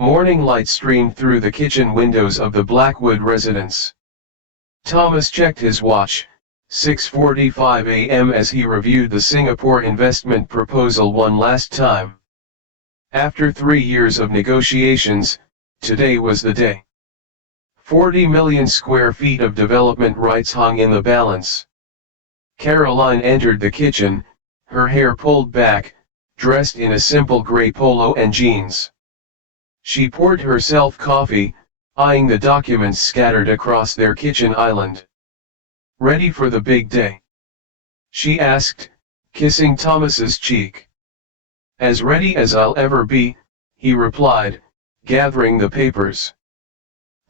Morning light streamed through the kitchen windows of the Blackwood residence. Thomas checked his watch, 6:45 a.m. as he reviewed the Singapore investment proposal one last time. After 3 years of negotiations, today was the day. 40 million square feet of development rights hung in the balance. Caroline entered the kitchen, her hair pulled back, dressed in a simple gray polo and jeans. She poured herself coffee, eyeing the documents scattered across their kitchen island. "Ready for the big day?" she asked, kissing Thomas's cheek. "As ready as I'll ever be," he replied, gathering the papers.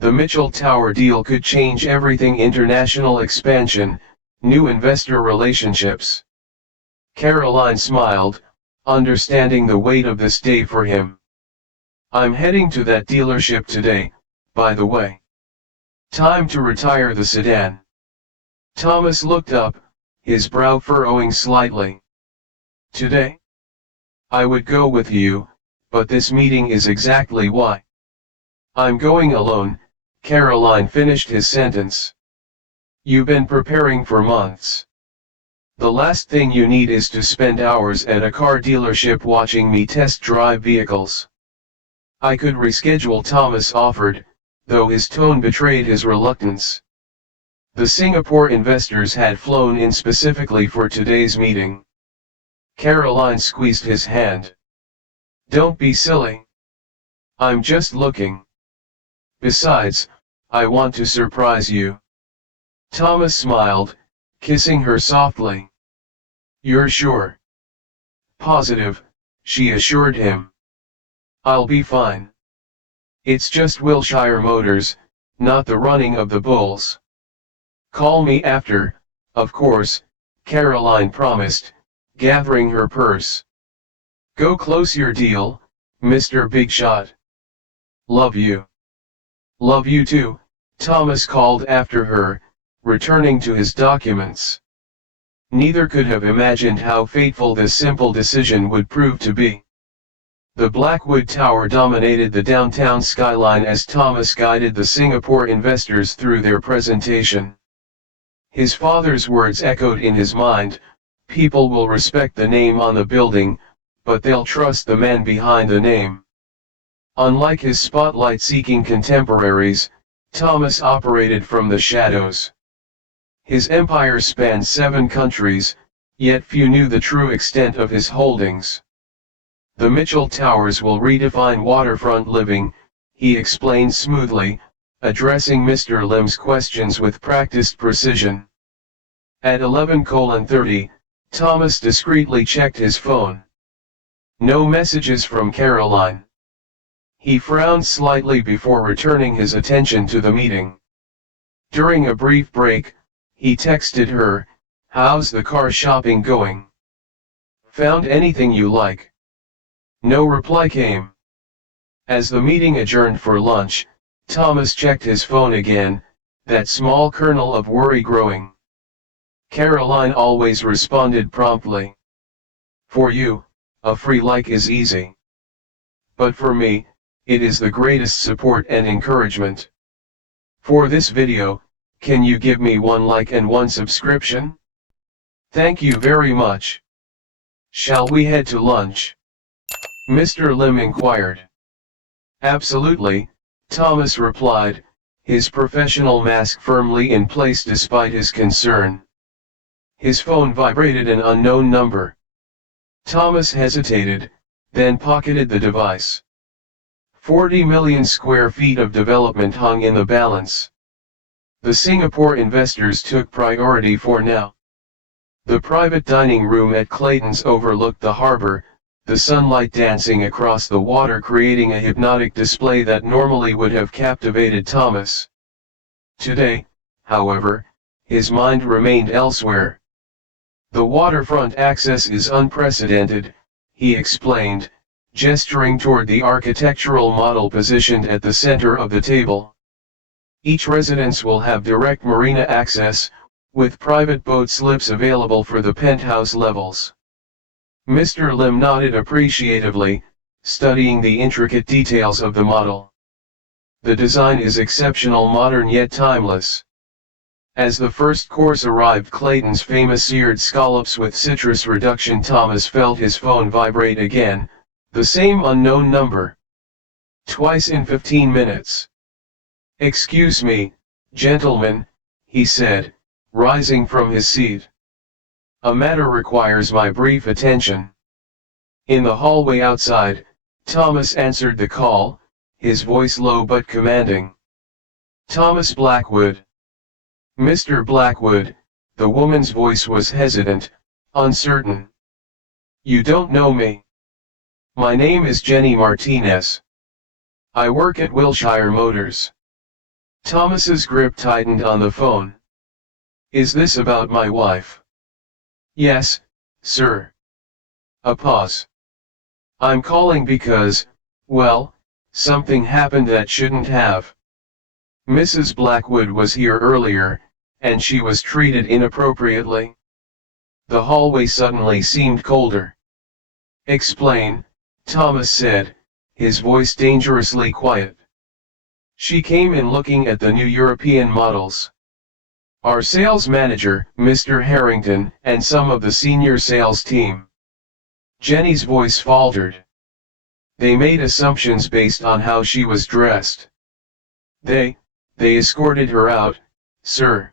The Mitchell Tower deal could change everything: international expansion, new investor relationships. Caroline smiled, understanding the weight of this day for him. "I'm heading to that dealership today, by the way. Time to retire the sedan." Thomas looked up, his brow furrowing slightly. "Today? I would go with you, but this meeting is exactly why." "I'm going alone," Caroline finished his sentence. "You've been preparing for months. The last thing you need is to spend hours at a car dealership watching me test drive vehicles." "I could reschedule," Thomas offered, though his tone betrayed his reluctance. The Singapore investors had flown in specifically for today's meeting. Caroline squeezed his hand. "Don't be silly. I'm just looking. Besides, I want to surprise you." Thomas smiled, kissing her softly. "You're sure?" "Positive," she assured him. "I'll be fine. It's just Wilshire Motors, not the running of the bulls." "Call me after, of course," Caroline promised, gathering her purse. "Go close your deal, Mr. Big Shot." "Love you." "Love you too," Thomas called after her, returning to his documents. Neither could have imagined how fateful this simple decision would prove to be. The Blackwood Tower dominated the downtown skyline as Thomas guided the Singapore investors through their presentation. His father's words echoed in his mind: "People will respect the name on the building, but they'll trust the man behind the name." Unlike his spotlight-seeking contemporaries, Thomas operated from the shadows. His empire spanned 7 countries, yet few knew the true extent of his holdings. "The Mitchell Towers will redefine waterfront living," he explained smoothly, addressing Mr. Lim's questions with practiced precision. At 11:30, Thomas discreetly checked his phone. No messages from Caroline. He frowned slightly before returning his attention to the meeting. During a brief break, he texted her, "How's the car shopping going? Found anything you like?" No reply came. As the meeting adjourned for lunch, Thomas checked his phone again, that small kernel of worry growing. Caroline always responded promptly. "For you, a free like is easy. But for me, it is the greatest support and encouragement. For this video, can you give me 1 like and 1 subscription? Thank you very much. Shall we head to lunch?" Mr. Lim inquired. "Absolutely," Thomas replied, his professional mask firmly in place despite his concern. His phone vibrated an unknown number. Thomas hesitated, then pocketed the device. 40 million square feet of development hung in the balance. The Singapore investors took priority for now. The private dining room at Clayton's overlooked the harbor, the sunlight dancing across the water creating a hypnotic display that normally would have captivated Thomas. Today, however, his mind remained elsewhere. "The waterfront access is unprecedented," he explained, gesturing toward the architectural model positioned at the center of the table. "Each residence will have direct marina access, with private boat slips available for the penthouse levels." Mr. Lim nodded appreciatively, studying the intricate details of the model. The design is exceptional, modern yet timeless. As the first course arrived, Clayton's famous seared scallops with citrus reduction, Thomas felt his phone vibrate again, the same unknown number. Twice in 15 minutes. "Excuse me, gentlemen," he said, rising from his seat. "A matter requires my brief attention." In the hallway outside, Thomas answered the call, his voice low but commanding. "Thomas Blackwood." "Mr. Blackwood," the woman's voice was hesitant, uncertain. "You don't know me." "My name is Jenny Martinez. I work at Wilshire Motors." Thomas's grip tightened on the phone. "Is this about my wife?" "Yes, sir." A pause. "I'm calling because, well, something happened that shouldn't have. Mrs. Blackwood was here earlier, and she was treated inappropriately." The hallway suddenly seemed colder. "Explain," Thomas said, his voice dangerously quiet. "She came in looking at the new European models. Our sales manager, Mr. Harrington, and some of the senior sales team." Jenny's voice faltered. "They made assumptions based on how she was dressed. They escorted her out, sir.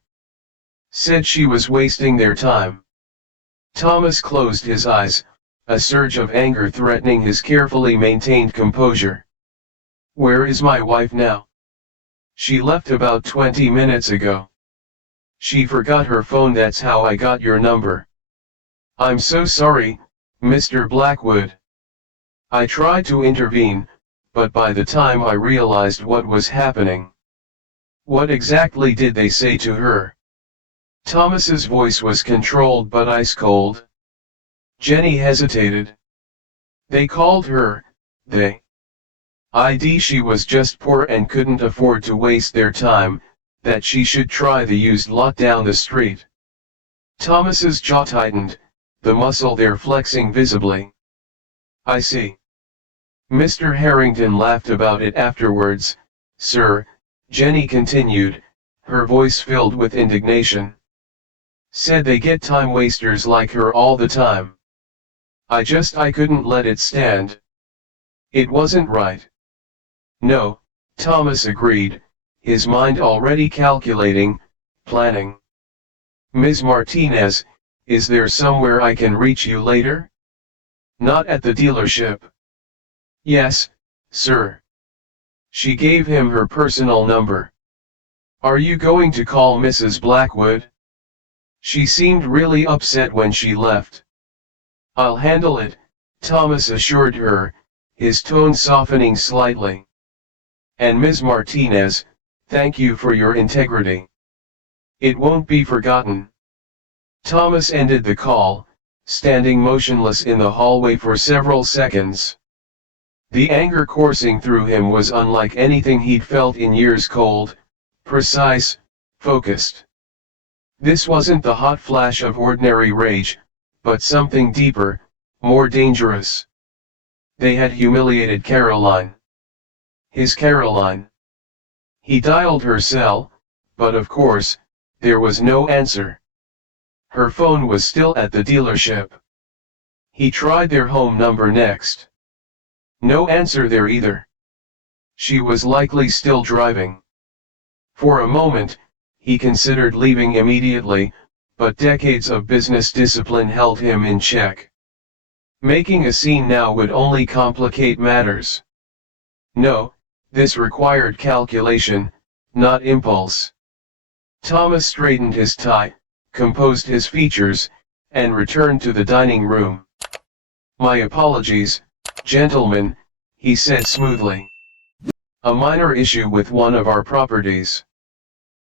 Said she was wasting their time." Thomas closed his eyes, a surge of anger threatening his carefully maintained composure. "Where is my wife now?" "She left about 20 minutes ago. She forgot her phone. That's how I got your number." "I'm so sorry, Mr. Blackwood. I tried to intervene, but by the time I realized what was happening." "What exactly did they say to her?" Thomas's voice was controlled but ice-cold. Jenny hesitated. "They called her, she was just poor and couldn't afford to waste their time, that she should try the used lot down the street." Thomas's jaw tightened, the muscle there flexing visibly. "I see. Mr. Harrington laughed about it afterwards, sir," Jenny continued, her voice filled with indignation. "Said they get time wasters like her all the time. I couldn't let it stand. It wasn't right." "No," Thomas agreed, his mind already calculating, planning. "Ms. Martinez, is there somewhere I can reach you later?" "Not at the dealership." "Yes, sir." She gave him her personal number. "Are you going to call Mrs. Blackwood? She seemed really upset when she left." "I'll handle it," Thomas assured her, his tone softening slightly. "And Ms. Martinez, thank you for your integrity. It won't be forgotten." Thomas ended the call, standing motionless in the hallway for several seconds. The anger coursing through him was unlike anything he'd felt in years, cold, precise, focused. This wasn't the hot flash of ordinary rage, but something deeper, more dangerous. They had humiliated Caroline. His Caroline. He dialed her cell, but of course, there was no answer. Her phone was still at the dealership. He tried their home number next. No answer there either. She was likely still driving. For a moment, he considered leaving immediately, but decades of business discipline held him in check. Making a scene now would only complicate matters. No, this required calculation, not impulse. Thomas straightened his tie, composed his features, and returned to the dining room. "My apologies, gentlemen," he said smoothly. "A minor issue with one of our properties."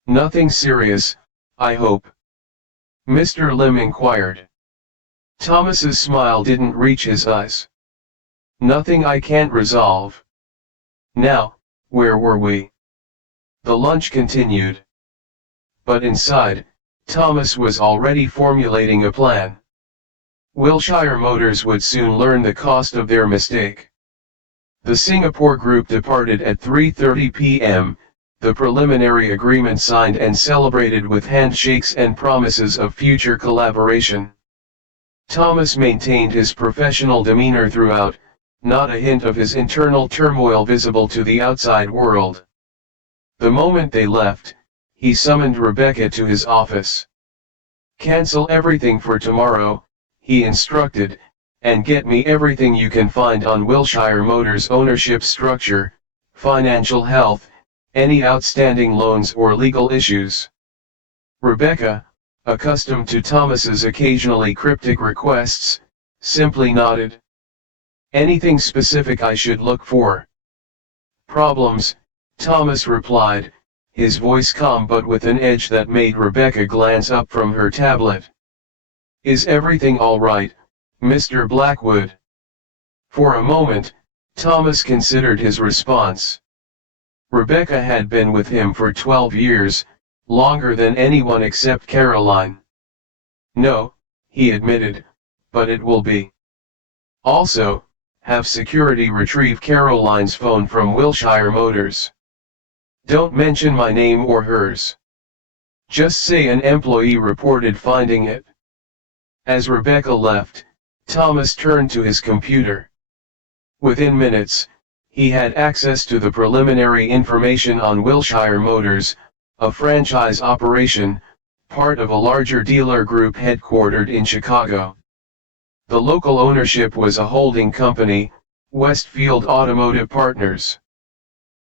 "Nothing serious, I hope?" Mr. Lim inquired. Thomas's smile didn't reach his eyes. "Nothing I can't resolve." Now, where were we? The lunch continued. But inside, Thomas was already formulating a plan. Wilshire Motors would soon learn the cost of their mistake. The Singapore group departed at 3:30 p.m., the preliminary agreement signed and celebrated with handshakes and promises of future collaboration. Thomas maintained his professional demeanor throughout, not a hint of his internal turmoil visible to the outside world. The moment they left, he summoned Rebecca to his office. "Cancel everything for tomorrow," he instructed, "and get me everything you can find on Wilshire Motors' ownership structure, financial health, any outstanding loans or legal issues." Rebecca, accustomed to Thomas's occasionally cryptic requests, simply nodded. "Anything specific I should look for?" "Problems," Thomas replied, his voice calm but with an edge that made Rebecca glance up from her tablet. "Is everything all right, Mr. Blackwood?" For a moment, Thomas considered his response. Rebecca had been with him for 12 years, longer than anyone except Caroline. "No," he admitted, "but it will be. Also, have security retrieve Caroline's phone from Wilshire Motors. Don't mention my name or hers. Just say an employee reported finding it." As Rebecca left, Thomas turned to his computer. Within minutes, he had access to the preliminary information on Wilshire Motors, a franchise operation, part of a larger dealer group headquartered in Chicago. The local ownership was a holding company, Westfield Automotive Partners.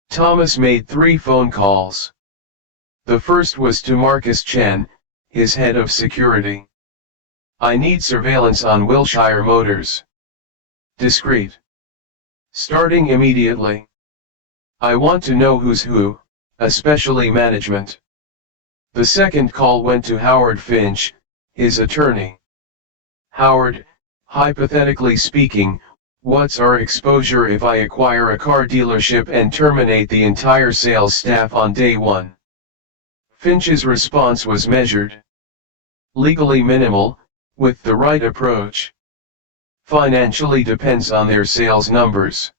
Thomas made 3 phone calls. The first was to Marcus Chen, his head of security. "I need surveillance on Wilshire Motors. Discreet. Starting immediately. I want to know who's who, especially management." The second call went to Howard Finch, his attorney. "Howard, hypothetically speaking, what's our exposure if I acquire a car dealership and terminate the entire sales staff on day one?" Finch's response was measured. "Legally minimal, with the right approach. Financially depends on their sales numbers."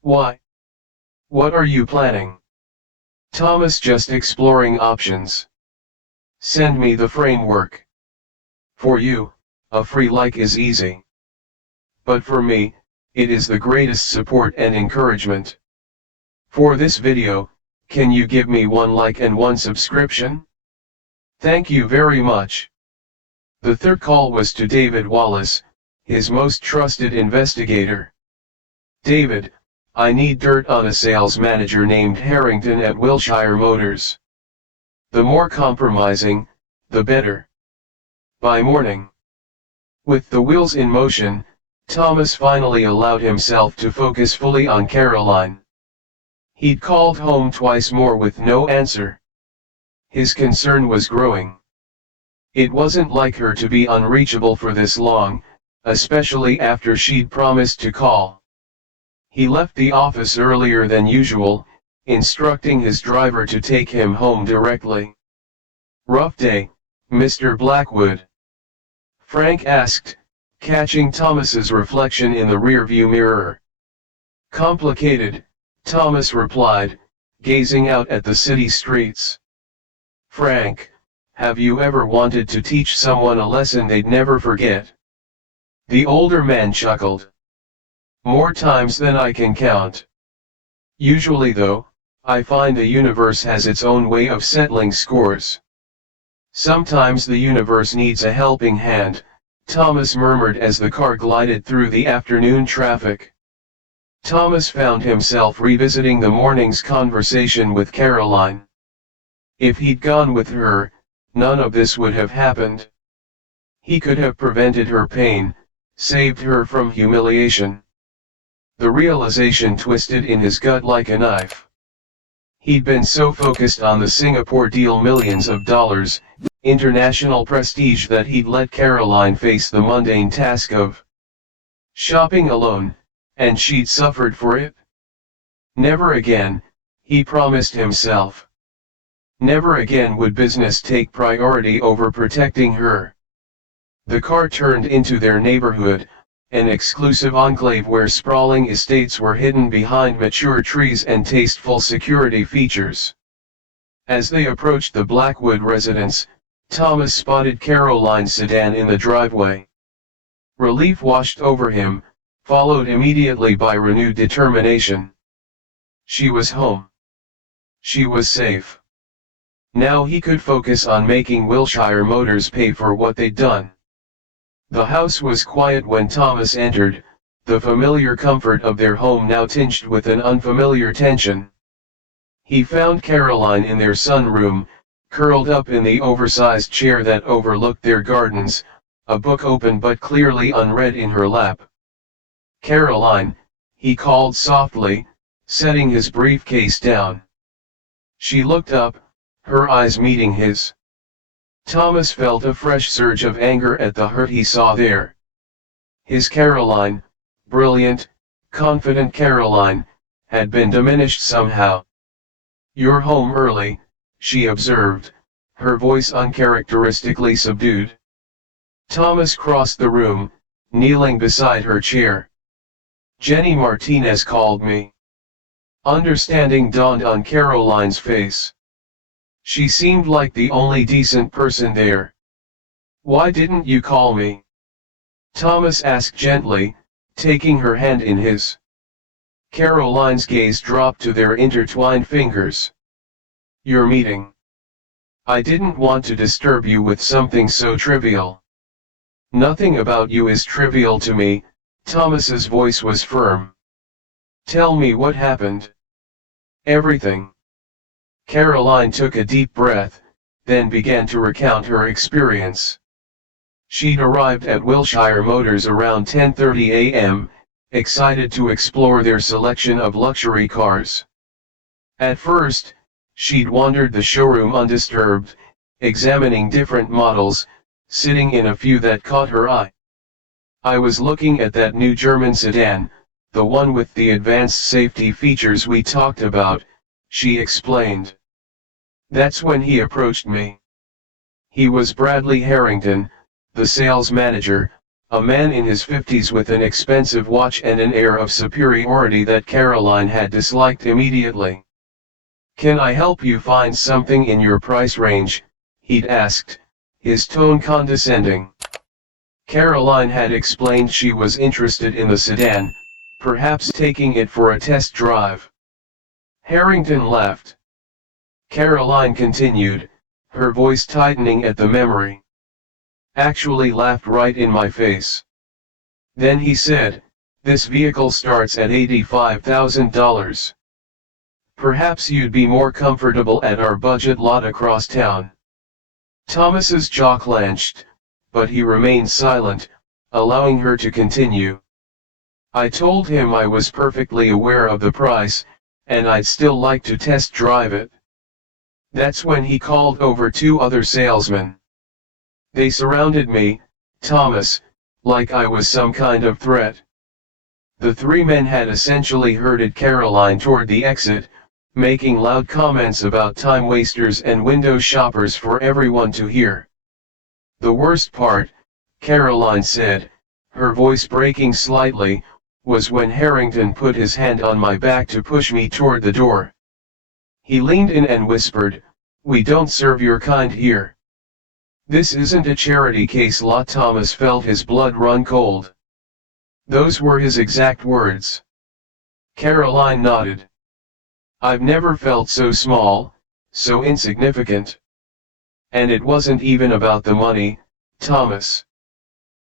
"Why? What are you planning?" Thomas, "Just exploring options." "Send me the framework. For you, a free like is easy. But for me, it is the greatest support and encouragement. For this video, can you give me 1 like and 1 subscription? Thank you very much." The third call was to David Wallace, his most trusted investigator. "David, I need dirt on a sales manager named Harrington at Wilshire Motors. The more compromising, the better. By morning." With the wheels in motion, Thomas finally allowed himself to focus fully on Caroline. He'd called home twice more with no answer. His concern was growing. It wasn't like her to be unreachable for this long, especially after she'd promised to call. He left the office earlier than usual, instructing his driver to take him home directly. "Rough day, Mr. Blackwood?" Frank asked, catching Thomas's reflection in the rearview mirror. "Complicated," Thomas replied, gazing out at the city streets. "Frank, have you ever wanted to teach someone a lesson they'd never forget?" The older man chuckled. "More times than I can count. Usually though, I find the universe has its own way of settling scores." "Sometimes the universe needs a helping hand," Thomas murmured as the car glided through the afternoon traffic. Thomas found himself revisiting the morning's conversation with Caroline. If he'd gone with her, none of this would have happened. He could have prevented her pain, saved her from humiliation. The realization twisted in his gut like a knife. He'd been so focused on the Singapore deal, millions of dollars, international prestige, that he'd let Caroline face the mundane task of shopping alone, and she'd suffered for it. Never again, he promised himself. Never again would business take priority over protecting her. The car turned into their neighborhood, an exclusive enclave where sprawling estates were hidden behind mature trees and tasteful security features. As they approached the Blackwood residence, Thomas spotted Caroline's sedan in the driveway. Relief washed over him, followed immediately by renewed determination. She was home. She was safe. Now he could focus on making Wilshire Motors pay for what they'd done. The house was quiet when Thomas entered, the familiar comfort of their home now tinged with an unfamiliar tension. He found Caroline in their sunroom, curled up in the oversized chair that overlooked their gardens, a book open but clearly unread in her lap. "Caroline," he called softly, setting his briefcase down. She looked up, her eyes meeting his. Thomas felt a fresh surge of anger at the hurt he saw there. His Caroline, brilliant, confident Caroline, had been diminished somehow. "You're home early," she observed, her voice uncharacteristically subdued. Thomas crossed the room, kneeling beside her chair. "Jenny Martinez called me." Understanding dawned on Caroline's face. She seemed like the only decent person there. "Why didn't you call me?" Thomas asked gently, taking her hand in his. Caroline's gaze dropped to their intertwined fingers. "Your meeting. I didn't want to disturb you with something so trivial." "Nothing about you is trivial to me," Thomas's voice was firm. "Tell me what happened." "Everything." Caroline took a deep breath, then began to recount her experience. She'd arrived at Wilshire Motors around 10:30 a.m., excited to explore their selection of luxury cars. At first, she'd wandered the showroom undisturbed, examining different models, sitting in a few that caught her eye. "I was looking at that new German sedan, the one with the advanced safety features we talked about," she explained. "That's when he approached me." He was Bradley Harrington, the sales manager, a man in his 50s with an expensive watch and an air of superiority that Caroline had disliked immediately. "Can I help you find something in your price range?" he'd asked, his tone condescending. Caroline had explained she was interested in the sedan, perhaps taking it for a test drive. Harrington laughed. Caroline continued, her voice tightening at the memory. "Actually laughed right in my face. Then he said, 'This vehicle starts at $85,000. Perhaps you'd be more comfortable at our budget lot across town.'" Thomas's jaw clenched, but he remained silent, allowing her to continue. "I told him I was perfectly aware of the price, and I'd still like to test drive it. That's when he called over two other salesmen. They surrounded me, Thomas, like I was some kind of threat." The three men had essentially herded Caroline toward the exit, making loud comments about time wasters and window shoppers for everyone to hear. "The worst part," Caroline said, her voice breaking slightly, "was when Harrington put his hand on my back to push me toward the door. He leaned in and whispered, 'We don't serve your kind here.' This isn't a charity case lot." Thomas felt his blood run cold. "Those were his exact words." Caroline nodded. "I've never felt so small, so insignificant. And it wasn't even about the money, Thomas.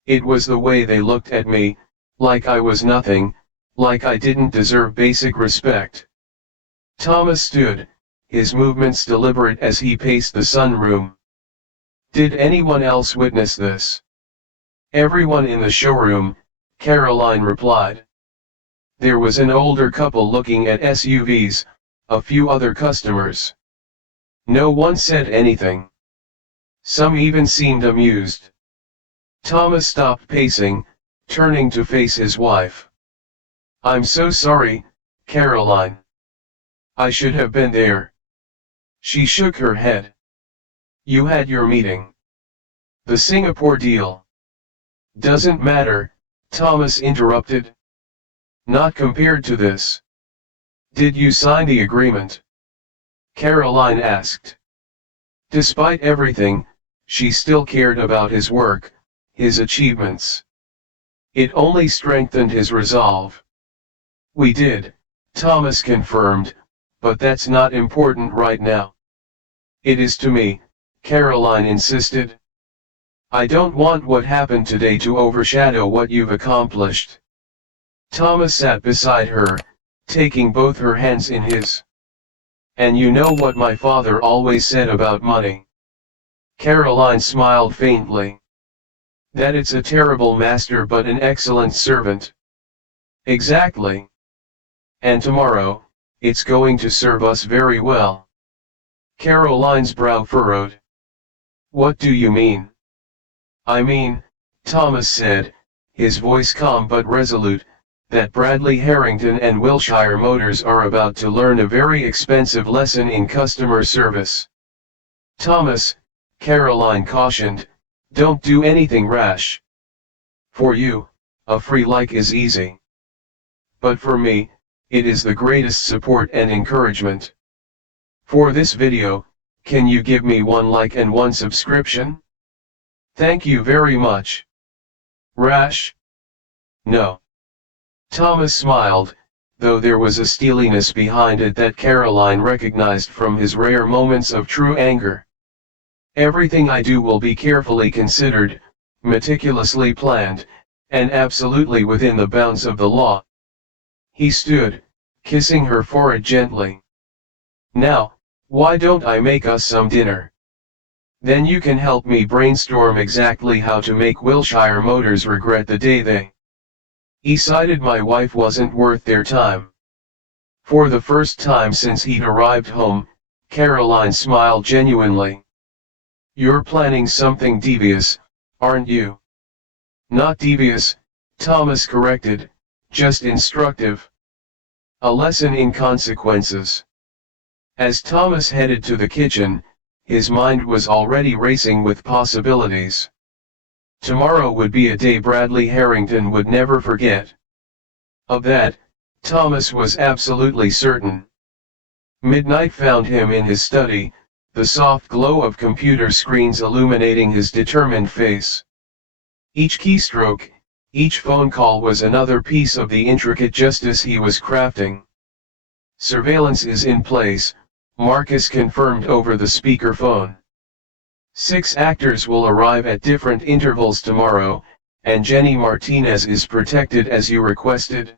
It was the way they looked at me, like I was nothing, like I didn't deserve basic respect." Thomas stood, his movements deliberate as he paced the sunroom. "Did anyone else witness this?" "Everyone in the showroom," Caroline replied. "There was an older couple looking at SUVs, a few other customers. No one said anything. Some even seemed amused." Thomas stopped pacing, turning to face his wife. "I'm so sorry, Caroline. I should have been there." She shook her head. "You had your meeting. The Singapore deal." "Doesn't matter," Thomas interrupted. Not compared to this. Did you sign the agreement? Caroline asked. Despite everything, she still cared about his work, his achievements. It only strengthened his resolve. We did, Thomas confirmed, but that's not important right now. It is to me, Caroline insisted. I don't want what happened today to overshadow what you've accomplished. Thomas sat beside her, taking both her hands in his. And you know what my father always said about money. Caroline smiled faintly. That it's a terrible master but an excellent servant. Exactly. And tomorrow, it's going to serve us very well. Caroline's brow furrowed. What do you mean? I mean, Thomas said, his voice calm but resolute, that Bradley Harrington and Wilshire Motors are about to learn a very expensive lesson in customer service. Thomas, Caroline cautioned, don't do anything rash. For you, a free like is easy. But for me, it is the greatest support and encouragement. For this video, can you give me 1 like and 1 subscription? Thank you very much. Rash? No. Thomas smiled, though there was a steeliness behind it that Caroline recognized from his rare moments of true anger. Everything I do will be carefully considered, meticulously planned, and absolutely within the bounds of the law. He stood, kissing her forehead gently. Now, why don't I make us some dinner? Then you can help me brainstorm exactly how to make Wilshire Motors regret the day they decided my wife wasn't worth their time. For the first time since he'd arrived home, Caroline smiled genuinely. You're planning something devious, aren't you? Not devious, Thomas corrected, just instructive. A lesson in consequences. As Thomas headed to the kitchen, his mind was already racing with possibilities. Tomorrow would be a day Bradley Harrington would never forget. Of that, Thomas was absolutely certain. Midnight found him in his study, the soft glow of computer screens illuminating his determined face. Each keystroke, each phone call was another piece of the intricate justice he was crafting. Surveillance is in place, Marcus confirmed over the speakerphone. 6 actors will arrive at different intervals tomorrow, and Jenny Martinez is protected as you requested.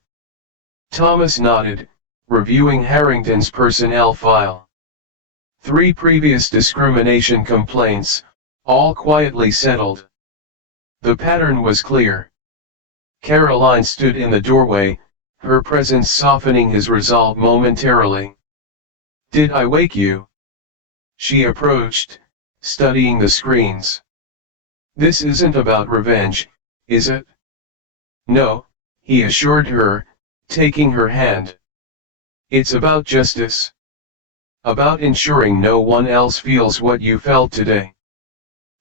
Thomas nodded, reviewing Harrington's personnel file. 3 previous discrimination complaints, all quietly settled. The pattern was clear. Caroline stood in the doorway, her presence softening his resolve momentarily. Did I wake you? She approached, studying the screens. This isn't about revenge, is it? No, he assured her, taking her hand. It's about justice. About ensuring no one else feels what you felt today.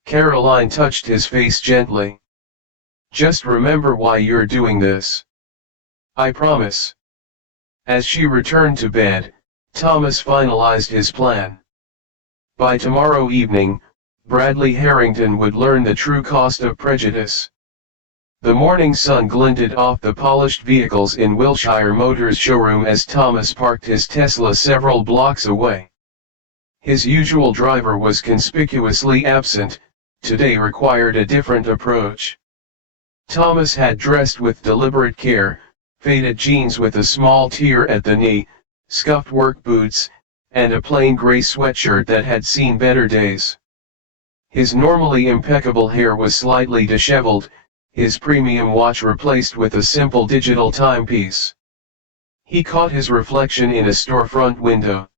Caroline touched his face gently. Just remember why you're doing this. I promise. As she returned to bed, Thomas finalized his plan. By tomorrow evening, Bradley Harrington would learn the true cost of prejudice. The morning sun glinted off the polished vehicles in Wilshire Motors' showroom as Thomas parked his Tesla several blocks away. His usual driver was conspicuously absent, today required a different approach. Thomas had dressed with deliberate care, faded jeans with a small tear at the knee, scuffed work boots, and a plain gray sweatshirt that had seen better days. His normally impeccable hair was slightly disheveled, his premium watch replaced with a simple digital timepiece. He caught his reflection in a storefront window.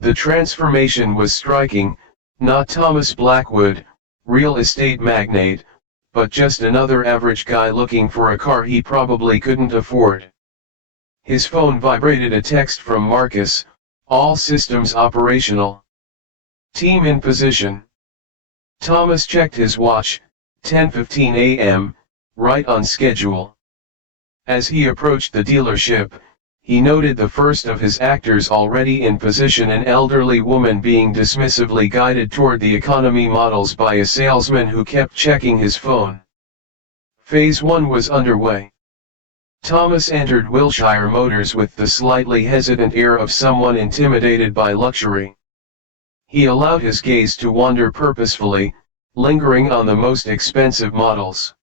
The transformation was striking, not Thomas Blackwood, real estate magnate, but just another average guy looking for a car he probably couldn't afford. His phone vibrated, a text from Marcus, all systems operational. Team in position. Thomas checked his watch, 10:15 a.m., right on schedule. As he approached the dealership, he noted the first of his actors already in position, an elderly woman being dismissively guided toward the economy models by a salesman who kept checking his phone. Phase 1 was underway. Thomas entered Wilshire Motors with the slightly hesitant air of someone intimidated by luxury. He allowed his gaze to wander purposefully, lingering on the most expensive models.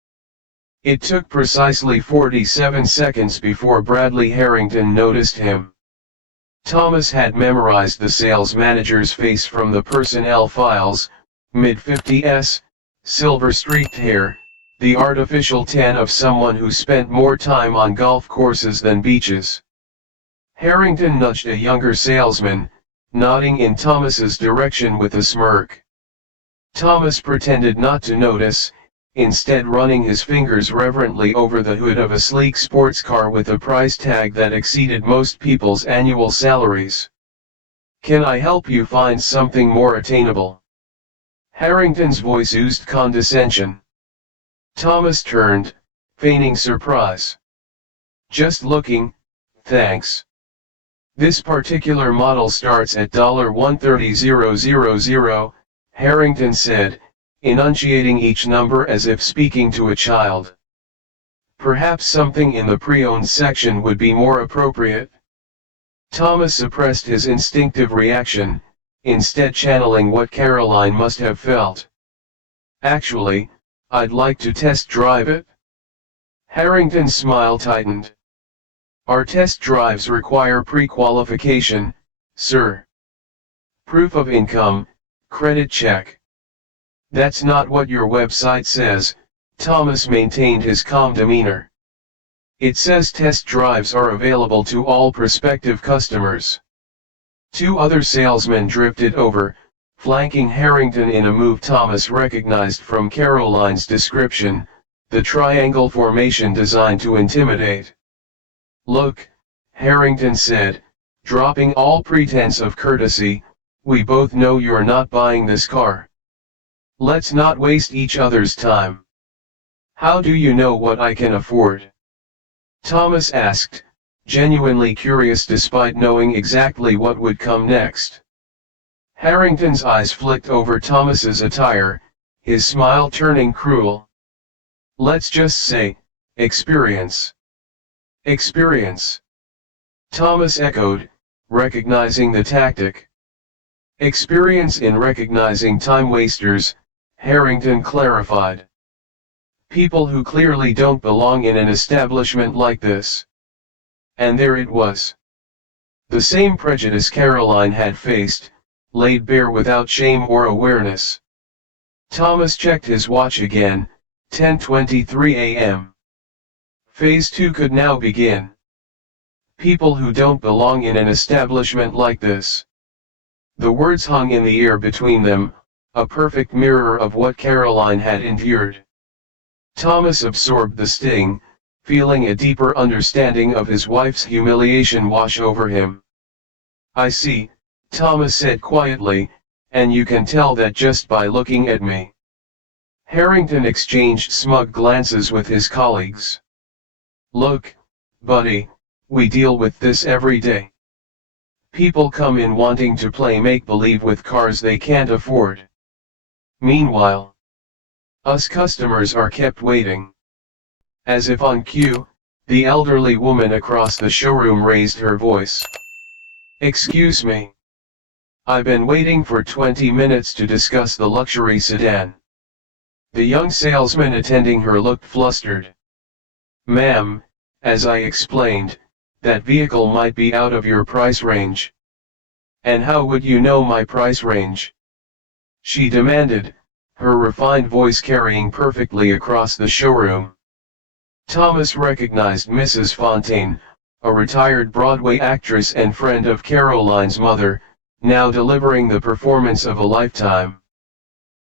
It took precisely 47 seconds before Bradley Harrington noticed him. Thomas had memorized the sales manager's face from the personnel files: mid-50s, silver-streaked hair, the artificial tan of someone who spent more time on golf courses than beaches. Harrington nudged a younger salesman, nodding in Thomas's direction with a smirk. Thomas pretended not to notice, instead running his fingers reverently over the hood of a sleek sports car with a price tag that exceeded most people's annual salaries. "Can I help you find something more attainable?" Harrington's voice oozed condescension. Thomas turned, feigning surprise. "Just looking, thanks. This particular model starts at $130,000, Harrington said, enunciating each number as if speaking to a child. "Perhaps something in the pre-owned section would be more appropriate." Thomas suppressed his instinctive reaction, instead channeling what Caroline must have felt. "Actually, I'd like to test drive it." Harrington's smile tightened. "Our test drives require pre-qualification, sir. Proof of income, credit check." "That's not what your website says," Thomas maintained his calm demeanor. "It says test drives are available to all prospective customers." Two other salesmen drifted over, flanking Harrington in a move Thomas recognized from Caroline's description, the triangle formation designed to intimidate. "Look," Harrington said, dropping all pretense of courtesy, "we both know you're not buying this car. Let's not waste each other's time." "How do you know what I can afford?" Thomas asked, genuinely curious despite knowing exactly what would come next. Harrington's eyes flicked over Thomas's attire, his smile turning cruel. "Let's just say, experience." "Experience?" Thomas echoed, recognizing the tactic. "Experience in recognizing time wasters," Harrington clarified. "People who clearly don't belong in an establishment like this." And there it was. The same prejudice Caroline had faced, laid bare without shame or awareness. Thomas checked his watch again, 10:23 a.m. Phase 2 could now begin. People who don't belong in an establishment like this. The words hung in the air between them, a perfect mirror of what Caroline had endured. Thomas absorbed the sting, feeling a deeper understanding of his wife's humiliation wash over him. "I see," Thomas said quietly, "and you can tell that just by looking at me." Harrington exchanged smug glances with his colleagues. "Look, buddy, we deal with this every day. People come in wanting to play make-believe with cars they can't afford. Meanwhile, us customers are kept waiting." As if on cue, the elderly woman across the showroom raised her voice. "Excuse me. I've been waiting for 20 minutes to discuss the luxury sedan." The young salesman attending her looked flustered. "Ma'am, as I explained, that vehicle might be out of your price range." "And how would you know my price range?" she demanded, her refined voice carrying perfectly across the showroom. Thomas recognized Mrs. Fontaine, a retired Broadway actress and friend of Caroline's mother, now delivering the performance of a lifetime.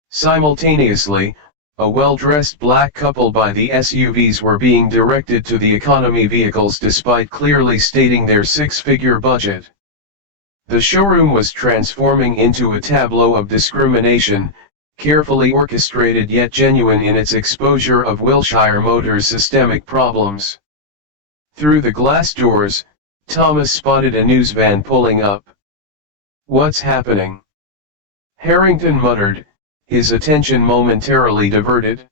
Simultaneously, a well-dressed black couple by the SUVs were being directed to the economy vehicles despite clearly stating their six-figure budget. The showroom was transforming into a tableau of discrimination, carefully orchestrated yet genuine in its exposure of Wilshire Motors' systemic problems. Through the glass doors, Thomas spotted a news van pulling up. "What's happening?" Harrington muttered, his attention momentarily diverted.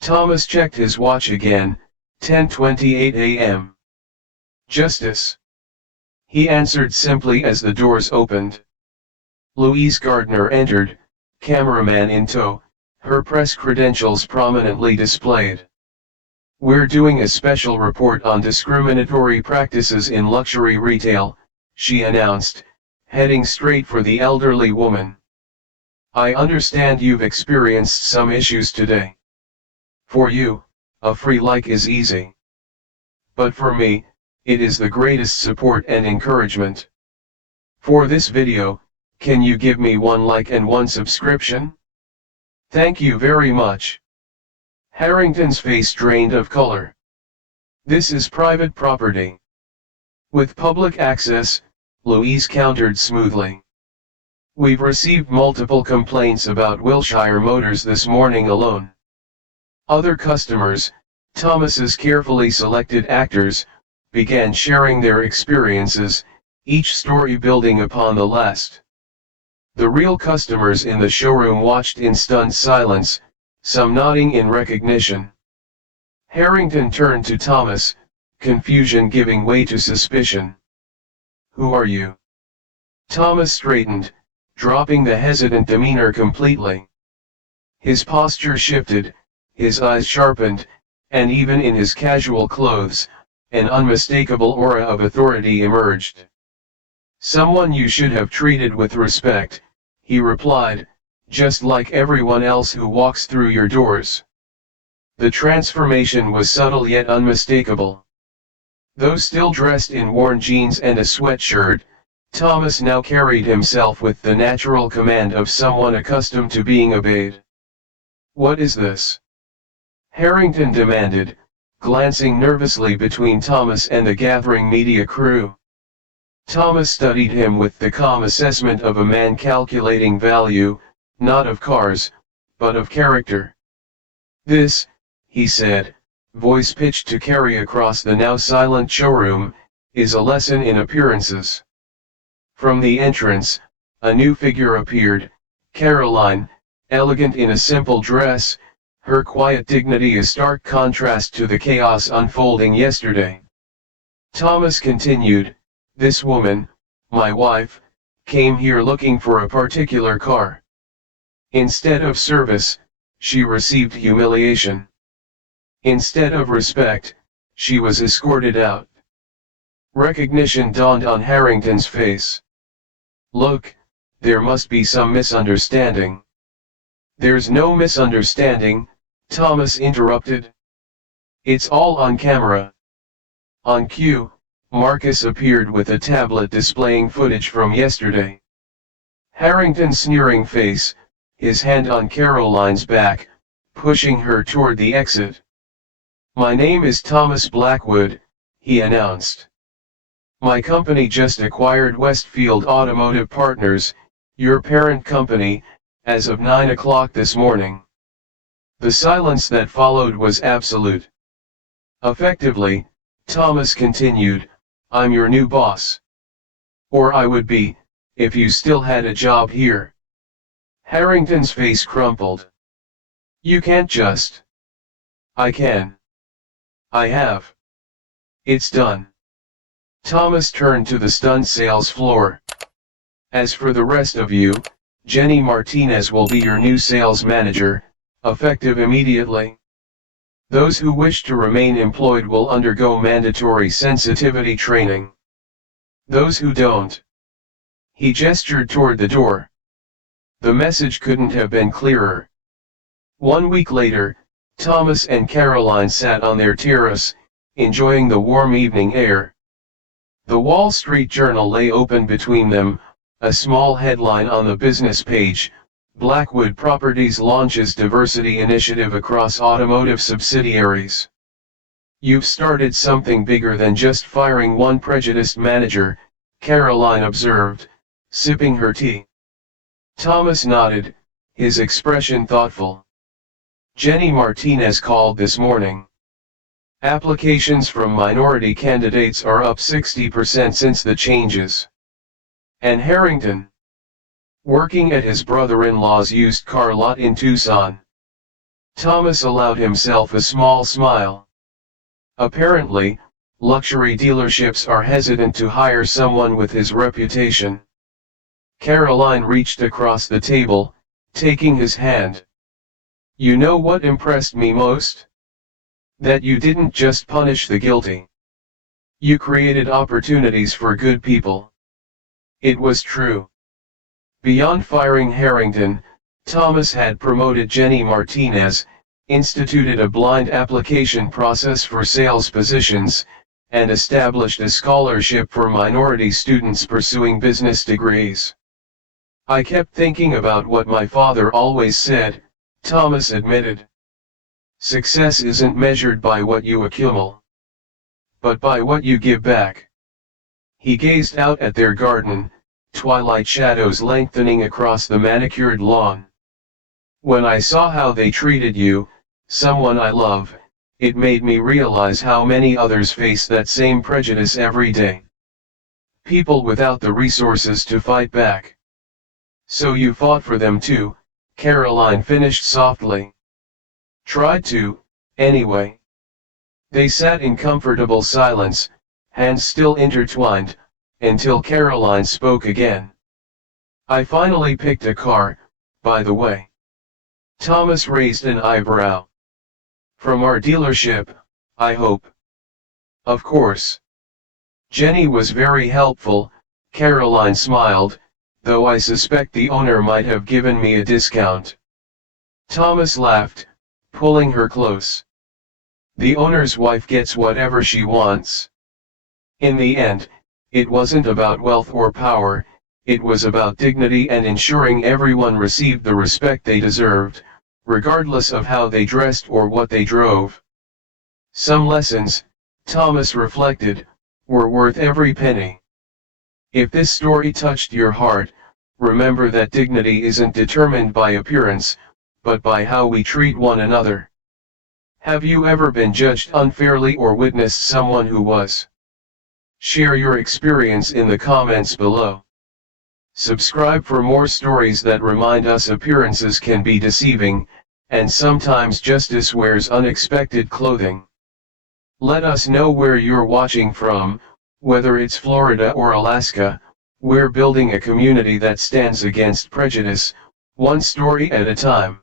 Thomas checked his watch again, 10:28 a.m. "Justice," he answered simply as the doors opened. Louise Gardner entered, cameraman in tow, her press credentials prominently displayed. "We're doing a special report on discriminatory practices in luxury retail," she announced, heading straight for the elderly woman. "I understand you've experienced some issues today. For you, a free like is easy. But for me, it is the greatest support and encouragement. For this video, can you give me 1 like and 1 subscription? Thank you very much." Harrington's face drained of color. "This is private property." "With public access," Louise countered smoothly. "We've received multiple complaints about Wilshire Motors this morning alone." Other customers, Thomas's carefully selected actors, began sharing their experiences, each story building upon the last. The real customers in the showroom watched in stunned silence, some nodding in recognition. Harrington turned to Thomas, confusion giving way to suspicion. "Who are you?" Thomas straightened, dropping the hesitant demeanor completely. His posture shifted, his eyes sharpened, and even in his casual clothes, an unmistakable aura of authority emerged. "Someone you should have treated with respect," he replied, "just like everyone else who walks through your doors." The transformation was subtle yet unmistakable. Though still dressed in worn jeans and a sweatshirt, Thomas now carried himself with the natural command of someone accustomed to being obeyed. "What is this?" Harrington demanded, glancing nervously between Thomas and the gathering media crew. Thomas studied him with the calm assessment of a man calculating value, not of cars, but of character. "This," he said, voice pitched to carry across the now silent showroom, "is a lesson in appearances." From the entrance, a new figure appeared, Caroline, elegant in a simple dress, her quiet dignity a stark contrast to the chaos unfolding yesterday. Thomas continued, "This woman, my wife, came here looking for a particular car. Instead of service, she received humiliation. Instead of respect, she was escorted out." Recognition dawned on Harrington's face. "Look, there must be some misunderstanding." "There's no misunderstanding," Thomas interrupted. "It's all on camera." On cue, Marcus appeared with a tablet displaying footage from yesterday. Harrington's sneering face, his hand on Caroline's back, pushing her toward the exit. "My name is Thomas Blackwood," he announced. "My company just acquired Westfield Automotive Partners, your parent company, as of 9 o'clock this morning." The silence that followed was absolute. "Effectively," Thomas continued, "I'm your new boss. Or I would be, if you still had a job here." Harrington's face crumpled. "You can't just." "I can. I have. It's done." Thomas turned to the stunned sales floor. "As for the rest of you, Jenny Martinez will be your new sales manager, effective immediately. Those who wish to remain employed will undergo mandatory sensitivity training. Those who don't." He gestured toward the door. The message couldn't have been clearer. 1 week later, Thomas and Caroline sat on their terrace, enjoying the warm evening air. The Wall Street Journal lay open between them, a small headline on the business page, "Blackwood Properties launches diversity initiative across automotive subsidiaries." "You've started something bigger than just firing one prejudiced manager," Caroline observed, sipping her tea. Thomas nodded, his expression thoughtful. Jenny Martinez called this morning. Applications from minority candidates are up 60% since the changes. And Harrington, working at his brother-in-law's used car lot in Tucson. Thomas allowed himself a small smile. Apparently, luxury dealerships are hesitant to hire someone with his reputation. Caroline reached across the table, taking his hand. You know what impressed me most? That you didn't just punish the guilty. You created opportunities for good people. It was true. Beyond firing Harrington, Thomas had promoted Jenny Martinez, instituted a blind application process for sales positions, and established a scholarship for minority students pursuing business degrees. I kept thinking about what my father always said, Thomas admitted. Success isn't measured by what you accumulate, but by what you give back. He gazed out at their garden, twilight shadows lengthening across the manicured lawn. When I saw how they treated you, someone I love, it made me realize how many others face that same prejudice every day. People without the resources to fight back. So you fought for them too, Caroline finished softly. Tried to, anyway. They sat in comfortable silence, hands still intertwined, until Caroline spoke again. I finally picked a car, by the way. Thomas raised an eyebrow. From our dealership, I hope. Of course. Jenny was very helpful, Caroline smiled, though I suspect the owner might have given me a discount. Thomas laughed, pulling her close. The owner's wife gets whatever she wants. In the end, it wasn't about wealth or power, it was about dignity and ensuring everyone received the respect they deserved, regardless of how they dressed or what they drove. Some lessons, Thomas reflected, were worth every penny. If this story touched your heart, remember that dignity isn't determined by appearance, but by how we treat one another. Have you ever been judged unfairly or witnessed someone who was? Share your experience in the comments below. Subscribe for more stories that remind us appearances can be deceiving, and sometimes justice wears unexpected clothing. Let us know where you're watching from, whether it's Florida or Alaska. We're building a community that stands against prejudice, one story at a time.